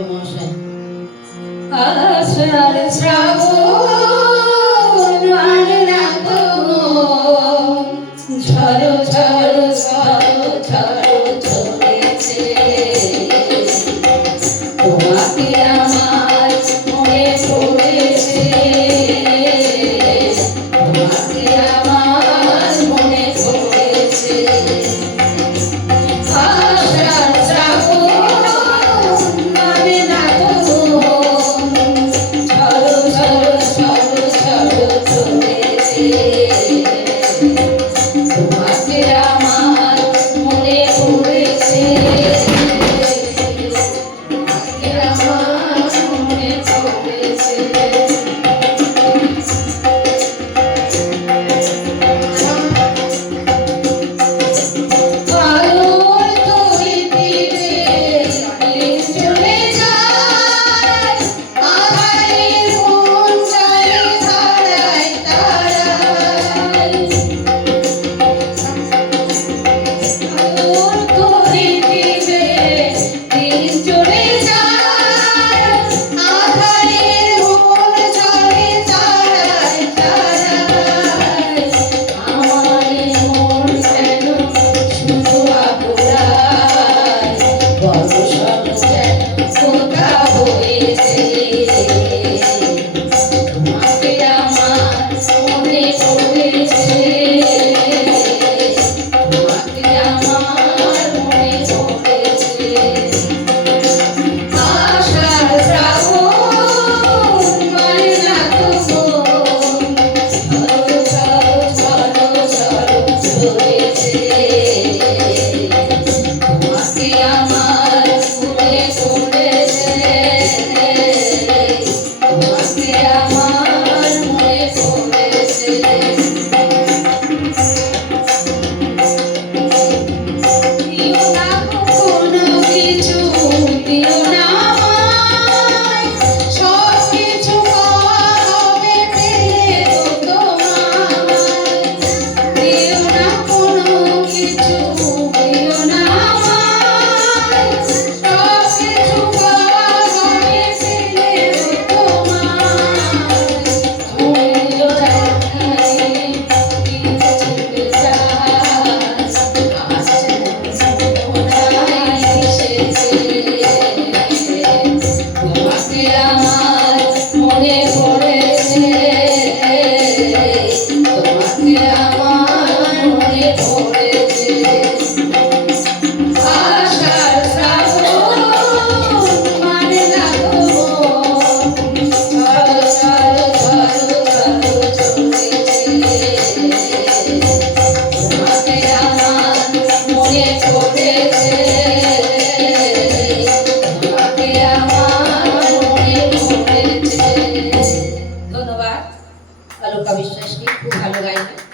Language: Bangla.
কবি মহাশয়। আষাঢ় শ্রাবণ মানে না তো ঝড়ো ঝড়ো ঝড়ো ঝড়ো ঝরেছে, তোমাকে আমার মনে পড়েছে, তোমাকে আমার মনে পড়েছে। আষাঢ় শ্রাবণ মানে না তো ঝড়ো ঝড়ো ঝড়ো ঝড়ো ঝরেছে, তোমাকে আমার মনে পড়েছে, তোমাকে আমার মনে পড়েছে। ধন্যবাদ। অলকা বিশ্বাসকে খুব ভালো গাইলেন।